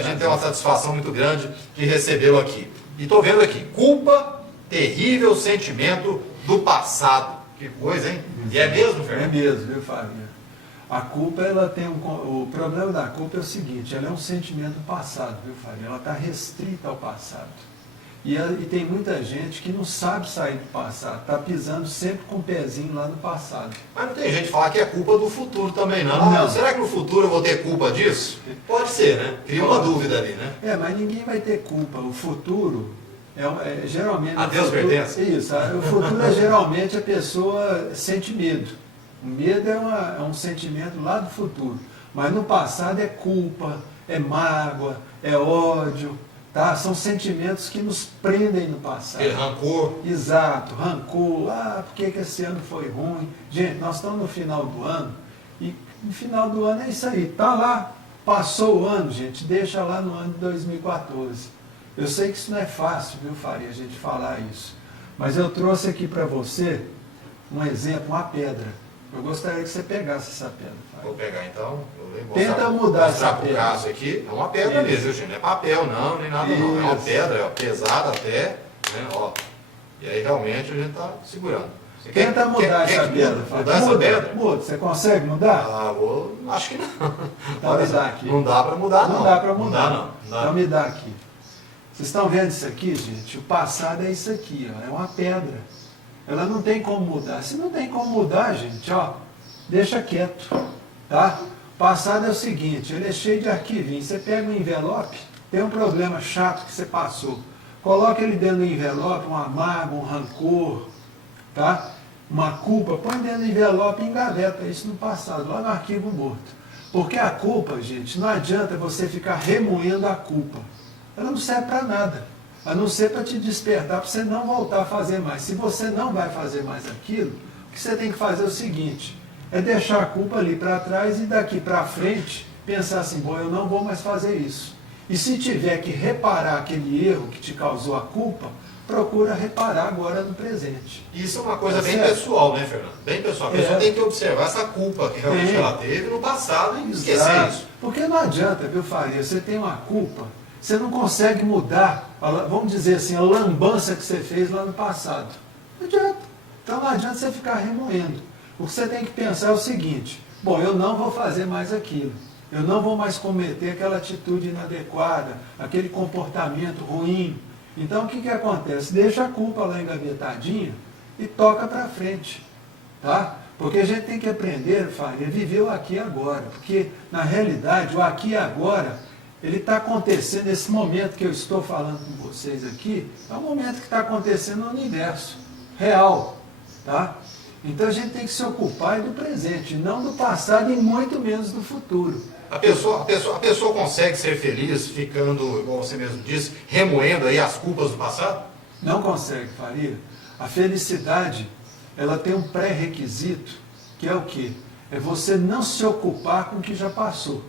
A gente tem uma satisfação muito grande de recebê-lo aqui. E estou vendo aqui, culpa, terrível sentimento do passado. Que coisa, hein? E é mesmo, Fernando? É mesmo, viu, Fábio? A culpa, ela tem o problema da culpa é o seguinte, ela é um sentimento passado, viu, Fábio? Ela está restrita ao passado. E tem muita gente que não sabe sair do passado, está pisando sempre com o pezinho lá no passado. Mas não tem gente que fala que é culpa do futuro também, não. Não. Será que no futuro eu vou ter culpa disso? Pode ser, né? Cria uma dúvida ali, né? Mas ninguém vai ter culpa. O futuro geralmente... A Deus pertence? Isso, o futuro é geralmente a pessoa sente medo. O medo é um sentimento lá do futuro. Mas no passado é culpa, é mágoa, é ódio. Tá? São sentimentos que nos prendem no passado. E rancor. Exato, rancor. Por que esse ano foi ruim? Gente, nós estamos no final do ano e no final do ano é isso aí. Tá lá, passou o ano, gente, deixa lá no ano de 2014. Eu sei que isso não é fácil, viu, Faria, a gente falar isso. Mas eu trouxe aqui para você um exemplo, uma pedra. Eu gostaria que você pegasse essa pedra, Faria. Vou pegar então. Tenta mudar essa pedra. Caso aqui, é uma pedra Isso. mesmo, gente. Não é papel não, nem nada não. É uma pedra, pesada até, né? Ó. E aí realmente a gente está segurando. Você Tenta mudar essa pedra. Mudar essa pedra? Muda. Você consegue mudar? Acho que não. Então me dá aqui. Não dá para mudar, não. Não dá para mudar. Não dá, não. Então me dá aqui. Vocês estão vendo isso aqui, gente? O passado é isso aqui, ó. É uma pedra. Ela não tem como mudar. Se não tem como mudar, gente, ó, deixa quieto, tá? O passado é o seguinte, ele é cheio de arquivinhos. Você pega um envelope, tem um problema chato que você passou. Coloca ele dentro do envelope, uma mágoa, um rancor, tá? Uma culpa, põe dentro do envelope e engaveta isso no passado, lá no arquivo morto. Porque a culpa, gente, não adianta você ficar remoendo a culpa. Ela não serve para nada, a não ser para te despertar, para você não voltar a fazer mais. Se você não vai fazer mais aquilo, o que você tem que fazer é o seguinte, é deixar a culpa ali para trás e daqui para frente pensar assim, bom, eu não vou mais fazer isso. E se tiver que reparar aquele erro que te causou a culpa, procura reparar agora no presente. Isso é uma coisa bem pessoal, né, Fernando? Bem pessoal. A pessoa tem que observar essa culpa que realmente ela teve no passado e esquecer isso. Porque não adianta, viu, Faria? Você tem uma culpa, você não consegue mudar, vamos dizer assim, a lambança que você fez lá no passado. Não adianta. Então não adianta você ficar remoendo. O que você tem que pensar é o seguinte, bom, eu não vou fazer mais aquilo. Eu não vou mais cometer aquela atitude inadequada, aquele comportamento ruim. Então o que acontece? Deixa a culpa lá engavetadinha e toca para frente. Tá? Porque a gente tem que aprender, Faria, a viver o aqui e agora. Porque, na realidade, o aqui e agora, ele está acontecendo, esse momento que eu estou falando com vocês aqui, é um momento que está acontecendo no universo real. Tá? Então a gente tem que se ocupar do presente, não do passado e muito menos do futuro. A pessoa consegue ser feliz ficando, igual você mesmo disse, remoendo aí as culpas do passado? Não consegue, Faria. A felicidade, ela tem um pré-requisito, que é o quê? É você não se ocupar com o que já passou.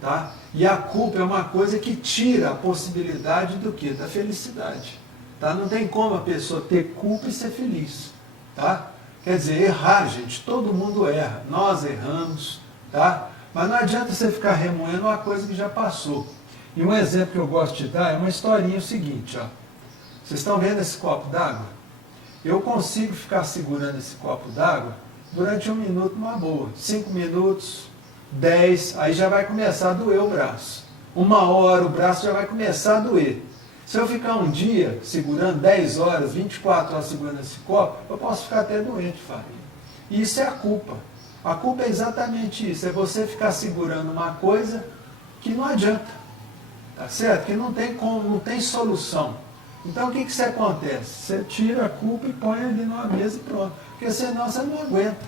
Tá? E a culpa é uma coisa que tira a possibilidade do quê? Da felicidade. Tá? Não tem como a pessoa ter culpa e ser feliz. Tá? Quer dizer, errar, gente, todo mundo erra. Nós erramos, tá? Mas não adianta você ficar remoendo uma coisa que já passou. E um exemplo que eu gosto de dar é uma historinha seguinte, ó. Vocês estão vendo esse copo d'água? Eu consigo ficar segurando esse copo d'água durante 1 minuto numa boa. 5 minutos, 10, aí já vai começar a doer o braço. 1 hora o braço já vai começar a doer. Se eu ficar um dia segurando 10 horas, 24 horas segurando esse copo, eu posso ficar até doente, Faria. E isso é a culpa. A culpa é exatamente isso, é você ficar segurando uma coisa que não adianta, tá certo? Que não tem como, não tem solução. Então o que que acontece? Você tira a culpa e põe ali numa mesa e pronto. Porque senão você não aguenta.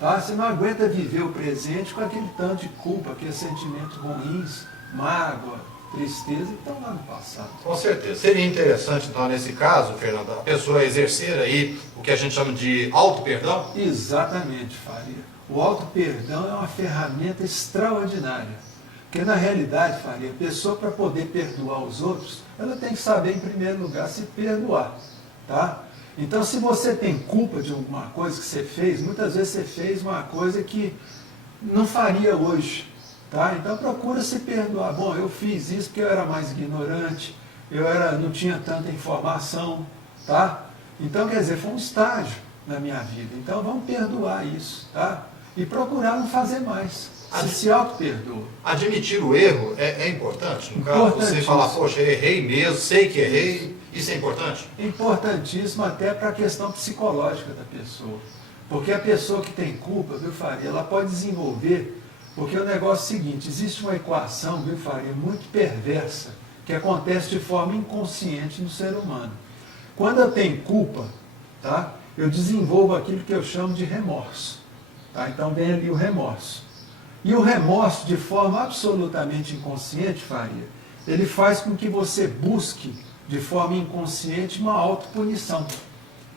Tá? Você não aguenta viver o presente com aquele tanto de culpa, aqueles sentimentos ruins, mágoa, tristeza, que estão lá no passado. Com certeza. Seria interessante, então, nesse caso, Fernando, a pessoa exercer aí o que a gente chama de auto-perdão? Exatamente, Faria. O auto-perdão é uma ferramenta extraordinária. Porque, na realidade, Faria, a pessoa, para poder perdoar os outros, ela tem que saber, em primeiro lugar, se perdoar. Tá? Então, se você tem culpa de alguma coisa que você fez, muitas vezes você fez uma coisa que não faria hoje. Tá? Então procura se perdoar. Bom, eu fiz isso porque eu era mais ignorante, não tinha tanta informação. Tá? Então, quer dizer, foi um estágio na minha vida. Então vamos perdoar isso. Tá? E procurar não fazer mais. Se auto-perdoa. Admitir o erro é importante? No caso, você falar, poxa, errei mesmo, sei que errei, isso é importante? Importantíssimo até para a questão psicológica da pessoa. Porque a pessoa que tem culpa, viu, Faria, ela pode desenvolver, porque o negócio é o seguinte, existe uma equação, viu, Faria, muito perversa, que acontece de forma inconsciente no ser humano. Quando eu tenho culpa, tá, eu desenvolvo aquilo que eu chamo de remorso. Tá? Então vem ali o remorso. E o remorso, de forma absolutamente inconsciente, Faria, ele faz com que você busque, de forma inconsciente, uma autopunição.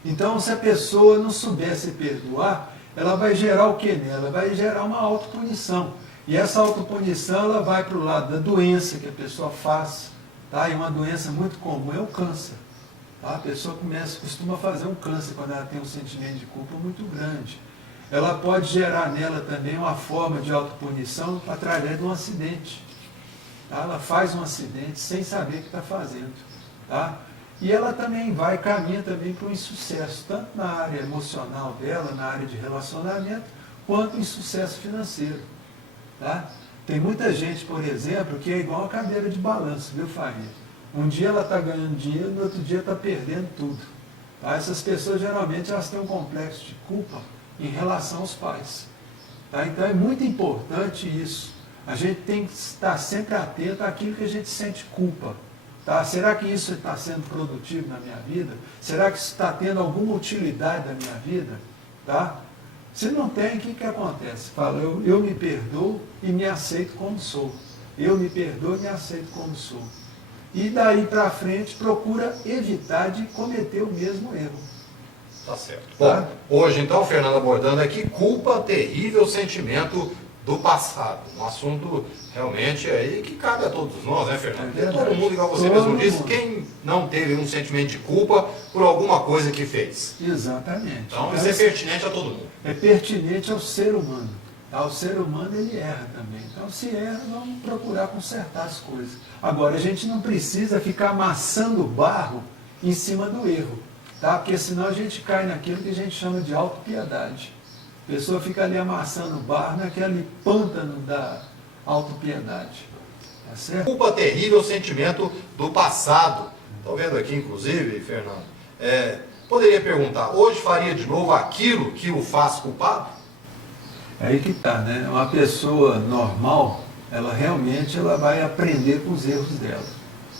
Então, se a pessoa não souber se perdoar, ela vai gerar o quê nela? Vai gerar uma autopunição. E essa autopunição, ela vai para o lado da doença que a pessoa faz. Tá? E uma doença muito comum é o câncer. Tá? A pessoa costuma fazer um câncer quando ela tem um sentimento de culpa muito grande. Ela pode gerar nela também uma forma de autopunição através de um acidente. Tá? Ela faz um acidente sem saber o que está fazendo. Tá? E ela também caminha também para o insucesso, tanto na área emocional dela, na área de relacionamento, quanto insucesso financeiro. Tá? Tem muita gente, por exemplo, que é igual uma cadeira de balanço, viu, Faria? Um dia ela está ganhando dinheiro, no outro dia está perdendo tudo. Tá? Essas pessoas, geralmente, elas têm um complexo de culpa em relação aos pais. Tá? Então é muito importante isso. A gente tem que estar sempre atento àquilo que a gente sente culpa. Tá? Será que isso está sendo produtivo na minha vida? Será que isso está tendo alguma utilidade na minha vida? Tá? Se não tem, o que acontece? Fala, eu me perdoo e me aceito como sou. Eu me perdoo e me aceito como sou. E daí para frente procura evitar de cometer o mesmo erro. Tá certo. Tá? Bom, hoje então, Fernando, abordando aqui culpa, terrível sentimento do passado. Um assunto realmente aí que cabe a todos nós, né, Fernando? É todo mundo, igual você mesmo disse, quem não teve um sentimento de culpa por alguma coisa que fez. Exatamente. Então isso é pertinente a todo mundo. É pertinente ao ser humano. Tá? O ser humano, ele erra também. Então, se erra, vamos procurar consertar as coisas. Agora, a gente não precisa ficar amassando barro em cima do erro. Tá? Porque senão a gente cai naquilo que a gente chama de autopiedade. A pessoa fica ali amassando barro naquele pântano da autopiedade. Tá certo? Culpa, terrível sentimento do passado. Estou vendo aqui, inclusive, Fernando, poderia perguntar, hoje faria de novo aquilo que o faz culpado? É aí que está, né? Uma pessoa normal, ela realmente vai aprender com os erros dela.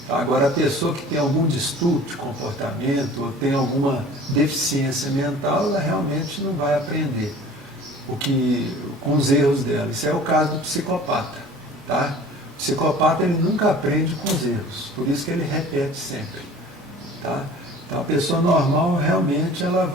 Agora, a pessoa que tem algum distúrbio de comportamento ou tem alguma deficiência mental, ela realmente não vai aprender com os erros dela. Isso é o caso do psicopata. Tá? O psicopata, ele nunca aprende com os erros, por isso que ele repete sempre. Tá? Então, a pessoa normal, realmente, ela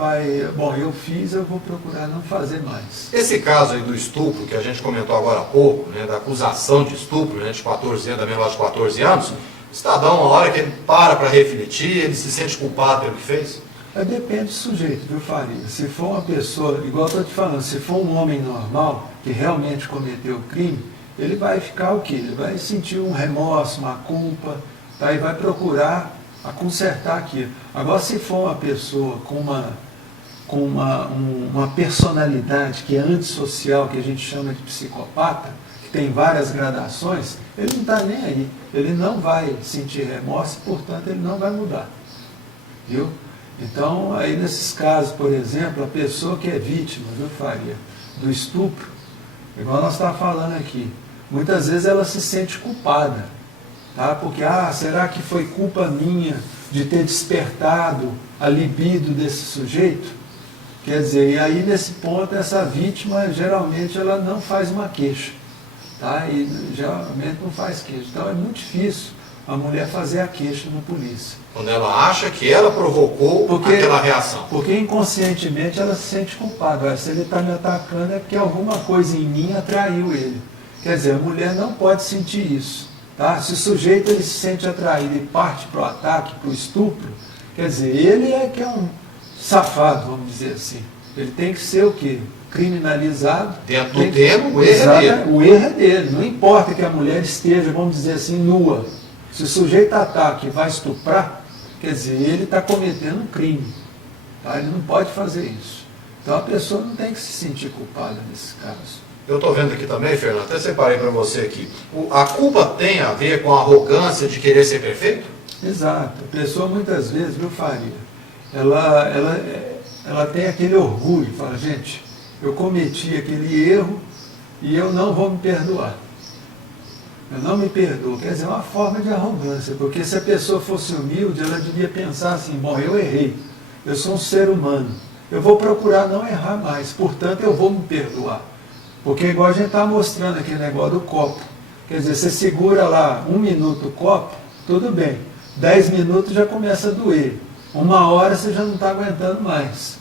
bom, eu fiz, eu vou procurar não fazer mais. Esse caso aí do estupro, que a gente comentou agora há pouco, né, da acusação de estupro, né, de 14 anos, da menor de 14 anos, o cidadão, uma hora que ele para refletir, ele se sente culpado pelo que fez? Depende do sujeito, viu, Faria? Se for uma pessoa, igual eu estou te falando, se for um homem normal, que realmente cometeu o crime, ele vai ficar o quê? Ele vai sentir um remorso, uma culpa, tá? E vai procurar consertar aquilo. Agora, se for uma pessoa com uma personalidade que é antissocial, que a gente chama de psicopata, que tem várias gradações, ele não está nem aí. Ele não vai sentir remorso, portanto, ele não vai mudar. Viu? Então, aí nesses casos, por exemplo, a pessoa que é vítima, viu, Faria, do estupro, igual nós estávamos falando aqui, muitas vezes ela se sente culpada, tá? Porque, será que foi culpa minha de ter despertado a libido desse sujeito? Quer dizer, e aí nesse ponto, essa vítima, geralmente, ela não faz uma queixa, tá? E geralmente não faz queixa. Então, é muito difícil a mulher fazer a queixa na polícia. Quando ela acha que ela provocou aquela reação. Porque inconscientemente ela se sente culpada. Se ele está me atacando é porque alguma coisa em mim atraiu ele. Quer dizer, a mulher não pode sentir isso. Tá? Se o sujeito ele se sente atraído e parte para o ataque, para o estupro, quer dizer, ele é que é um safado, vamos dizer assim. Ele tem que ser o quê? criminalizado. Dentro do termo, o erro é dele. O erro é dele. Não importa que a mulher esteja, vamos dizer assim, nua. Se o sujeito ataca e vai estuprar, quer dizer, ele está cometendo um crime. Tá? Ele não pode fazer isso. Então a pessoa não tem que se sentir culpada nesse caso. Eu estou vendo aqui também, Fernando, até separei para você aqui. A culpa tem a ver com a arrogância de querer ser perfeito? Exato. A pessoa muitas vezes, viu, Faria, ela tem aquele orgulho, fala, gente, eu cometi aquele erro e eu não vou me perdoar. Eu não me perdoo. Quer dizer, é uma forma de arrogância, porque se a pessoa fosse humilde, ela devia pensar assim, bom, eu errei, eu sou um ser humano, eu vou procurar não errar mais, portanto eu vou me perdoar. Porque igual a gente está mostrando aquele negócio do copo. Quer dizer, você segura lá 1 minuto o copo, tudo bem. 10 minutos já começa a doer. 1 hora você já não está aguentando mais.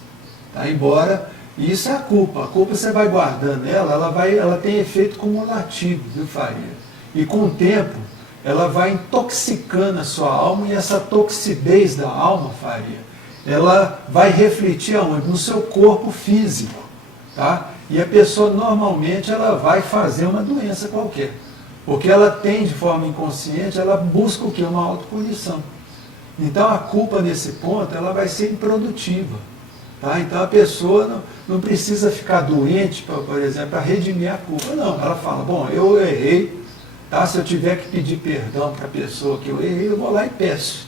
Tá? Embora, isso é a culpa. A culpa você vai guardando ela tem efeito cumulativo, viu, Faria? E com o tempo, ela vai intoxicando a sua alma e essa toxidez da alma, Faria, ela vai refletir aonde? No seu corpo físico. Tá? E a pessoa normalmente ela vai fazer uma doença qualquer. Porque ela tem de forma inconsciente, ela busca o quê? Uma autopunição. Então a culpa nesse ponto, ela vai ser improdutiva. Tá? Então a pessoa não precisa ficar doente, por exemplo, para redimir a culpa. Não, ela fala, bom, eu errei, tá? Se eu tiver que pedir perdão para a pessoa que eu errei, eu vou lá e peço.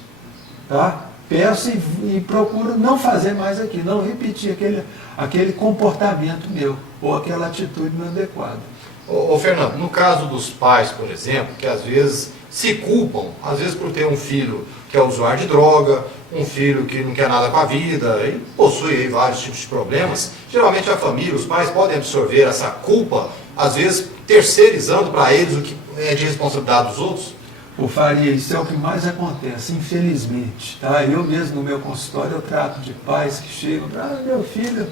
Tá? Peço e procuro não fazer mais aquilo, não repetir aquele comportamento meu, ou aquela atitude inadequada. Ô Fernando, no caso dos pais, por exemplo, que às vezes se culpam, às vezes por ter um filho que é usuário de droga, um filho que não quer nada com a vida, e possui aí vários tipos de problemas, geralmente a família, os pais podem absorver essa culpa, às vezes terceirizando para eles o que é de responsabilidade dos outros? Ô Faria, isso é o que mais acontece, infelizmente. Tá? Eu mesmo no meu consultório eu trato de pais que chegam, meu filho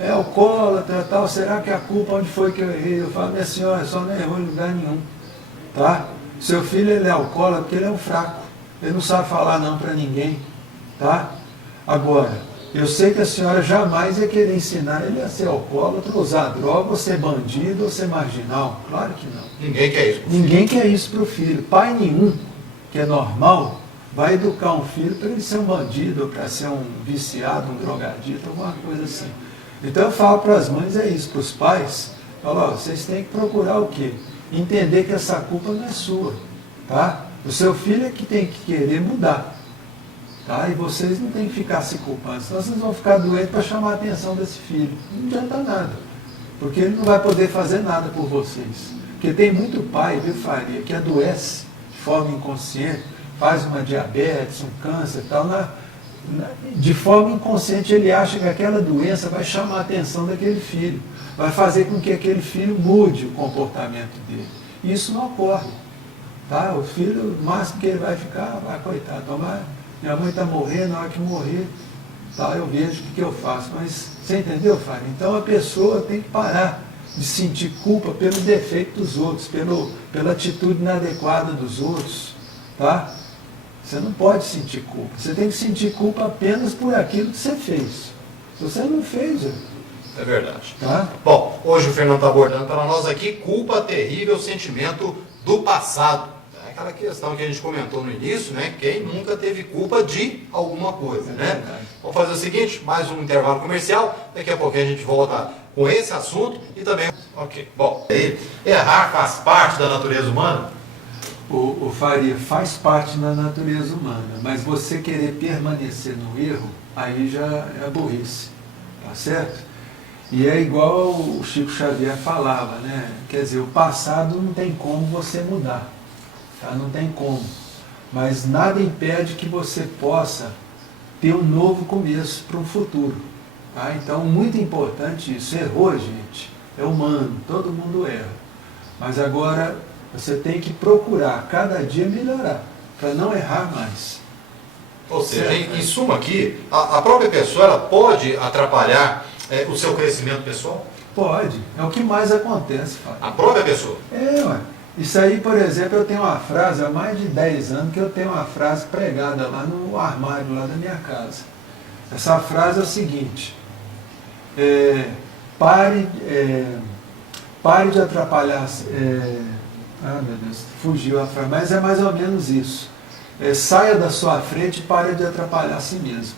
é alcoólatra, tal, será que a culpa onde foi que eu errei? Eu falo, minha senhora, só não errou em lugar nenhum. Tá? Seu filho ele é alcoólatra porque ele é um fraco, ele não sabe falar não para ninguém. Tá? Agora, eu sei que a senhora jamais ia querer ensinar ele a ser alcoólatra, usar droga, ou ser bandido, ou ser marginal. Claro que não. Ninguém quer isso. Ninguém quer isso para o filho. Pai nenhum, que é normal, vai educar um filho para ele ser um bandido, ou para ser um viciado, um drogadito, alguma coisa assim. Então eu falo para as mães, é isso, para os pais, falo, vocês têm que procurar o quê? Entender que essa culpa não é sua. Tá? O seu filho é que tem que querer mudar. Tá? E vocês não têm que ficar se culpando, senão vocês vão ficar doentes para chamar a atenção desse filho. Não adianta nada, porque ele não vai poder fazer nada por vocês. Porque tem muito pai, viu, Faria, que adoece de forma inconsciente, faz uma diabetes, um câncer e tal, de forma inconsciente ele acha que aquela doença vai chamar a atenção daquele filho, vai fazer com que aquele filho mude o comportamento dele. E isso não ocorre. Tá? O filho, o máximo que ele vai ficar, vai, coitado, tomar. Minha mãe está morrendo, na hora que morrer, tá, eu vejo o que eu faço. Mas você entendeu, Fábio? Então a pessoa tem que parar de sentir culpa pelo defeito dos outros, pela atitude inadequada dos outros. Tá? Você não pode sentir culpa. Você tem que sentir culpa apenas por aquilo que você fez. Se você não fez, é verdade. Tá? Bom, hoje o Fernando está abordando para nós aqui culpa, terrível sentimento do passado. Aquela questão que a gente comentou no início, né? Quem nunca teve culpa de alguma coisa, né? Vamos fazer o seguinte, mais um intervalo comercial, daqui a pouquinho a gente volta com esse assunto e também... Ok, bom, errar faz parte da natureza humana? O Faria, faz parte da natureza humana, mas você querer permanecer no erro, aí já é burrice, tá certo? E é igual o Chico Xavier falava, né? Quer dizer, o passado não tem como você mudar. Tá? Não tem como, mas nada impede que você possa ter um novo começo para o futuro. Tá? Então, muito importante isso. Errou, gente, é humano, todo mundo erra. Mas agora você tem que procurar cada dia melhorar, para não errar mais. Ou seja, em suma aqui, a própria pessoa ela pode atrapalhar o seu crescimento pessoal? Pode, é o que mais acontece, Fábio. A própria pessoa? Ué. Isso aí, por exemplo, eu tenho uma frase, há mais de 10 anos que eu tenho uma frase pregada lá no armário lá da minha casa. Essa frase é o seguinte, pare de atrapalhar. Meu Deus, fugiu a frase, mas é mais ou menos isso. Saia da sua frente e pare de atrapalhar a si mesmo.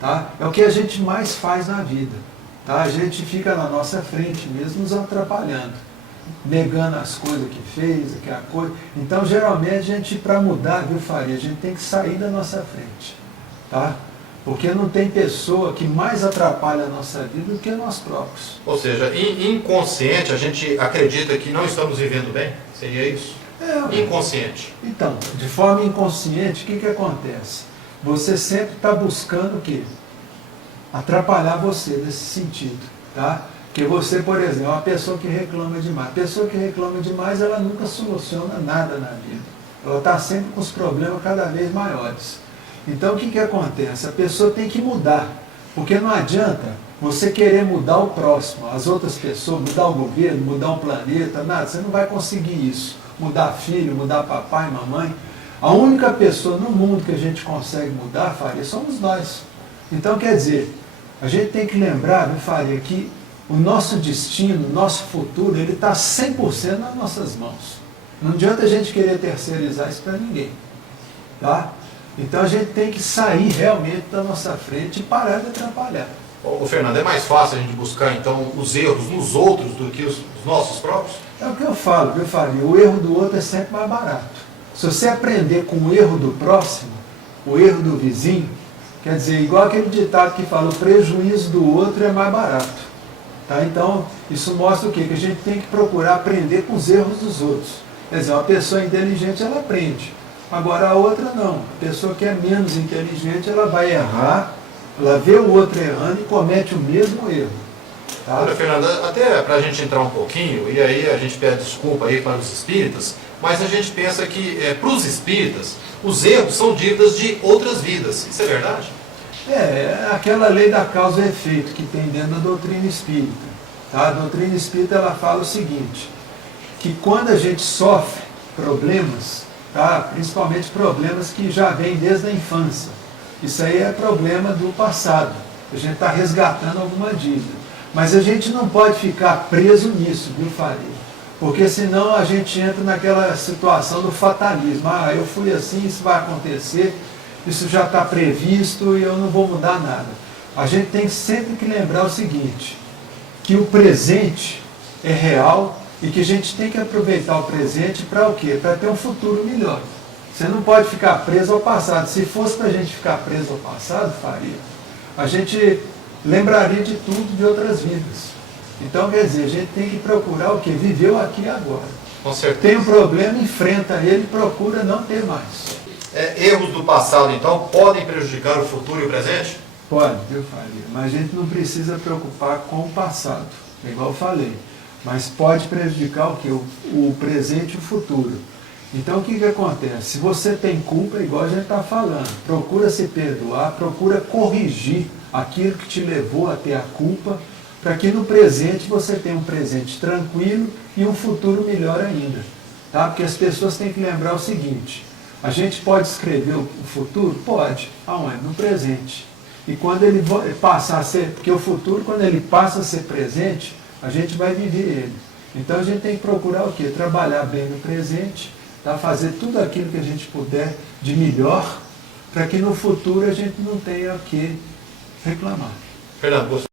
Tá? É o que a gente mais faz na vida. Tá? A gente fica na nossa frente mesmo nos atrapalhando, negando as coisas que fez, aquela coisa. Então, geralmente, a gente, para mudar, viu, Faria, a gente tem que sair da nossa frente. Tá? Porque não tem pessoa que mais atrapalha a nossa vida do que nós próprios. Ou seja, inconsciente, a gente acredita que não estamos vivendo bem? Seria isso? Inconsciente. Então, de forma inconsciente, o que acontece? Você sempre está buscando o quê? Atrapalhar você nesse sentido. Tá? Porque você, por exemplo, é uma pessoa que reclama demais. A pessoa que reclama demais, ela nunca soluciona nada na vida. Ela está sempre com os problemas cada vez maiores. Então, o que acontece? A pessoa tem que mudar. Porque não adianta você querer mudar o próximo, as outras pessoas, mudar o governo, mudar o planeta, nada. Você não vai conseguir isso. Mudar filho, mudar papai, mamãe. A única pessoa no mundo que a gente consegue mudar, Faria, somos nós. Então, quer dizer, a gente tem que lembrar, viu, Faria, que o nosso destino, o nosso futuro, ele está 100% nas nossas mãos. Não adianta a gente querer terceirizar isso para ninguém. Tá? Então, a gente tem que sair realmente da nossa frente e parar de atrapalhar. Ô, Fernando, é mais fácil a gente buscar, então, os erros nos outros do que os nossos próprios? É o que eu falo, viu, Faria? O erro do outro é sempre mais barato. Se você aprender com o erro do próximo, o erro do vizinho, quer dizer, igual aquele ditado que fala, o prejuízo do outro é mais barato. Tá? Então, isso mostra o quê? Que a gente tem que procurar aprender com os erros dos outros. Quer dizer, uma pessoa inteligente, ela aprende. Agora, a outra não. A pessoa que é menos inteligente, ela vai errar, ela vê o outro errando e comete o mesmo erro. Tá? Olha, Fernando, até para a gente entrar um pouquinho, e aí a gente pede desculpa aí para os espíritas, mas a gente pensa que, para os espíritas, os erros são dívidas de outras vidas. Isso é verdade? É aquela lei da causa e efeito que tem dentro da doutrina espírita. Tá? A doutrina espírita, ela fala o seguinte, que quando a gente sofre problemas, tá? Principalmente problemas que já vêm desde a infância, isso aí é problema do passado. A gente está resgatando alguma dívida. Mas a gente não pode ficar preso nisso, viu, Faria? Porque senão a gente entra naquela situação do fatalismo. Eu fui assim, isso vai acontecer, isso já está previsto e eu não vou mudar nada. A gente tem sempre que lembrar o seguinte, que o presente é real e que a gente tem que aproveitar o presente para o quê? Para ter um futuro melhor. Você não pode ficar preso ao passado. Se fosse para a gente ficar preso ao passado, Faria, a gente lembraria de tudo de outras vidas. Então, quer dizer, a gente tem que procurar o quê? Viver o aqui e agora. Com certeza. Tem um problema, enfrenta ele e procura não ter mais. Erros do passado, então, podem prejudicar o futuro e o presente? Pode, viu, Faria? Mas a gente não precisa preocupar com o passado, igual eu falei. Mas pode prejudicar o quê? O presente e o futuro. Então, o que acontece? Se você tem culpa, igual a gente está falando, procura se perdoar, procura corrigir aquilo que te levou a ter a culpa, para que no presente você tenha um presente tranquilo e um futuro melhor ainda. Tá? Porque as pessoas têm que lembrar o seguinte, a gente pode escrever o futuro? Pode. Aonde? No presente. E quando ele passar a ser, porque o futuro, quando ele passa a ser presente, a gente vai viver ele. Então a gente tem que procurar o quê? Trabalhar bem no presente, tá? Fazer tudo aquilo que a gente puder de melhor, para que no futuro a gente não tenha o que reclamar. Fernando,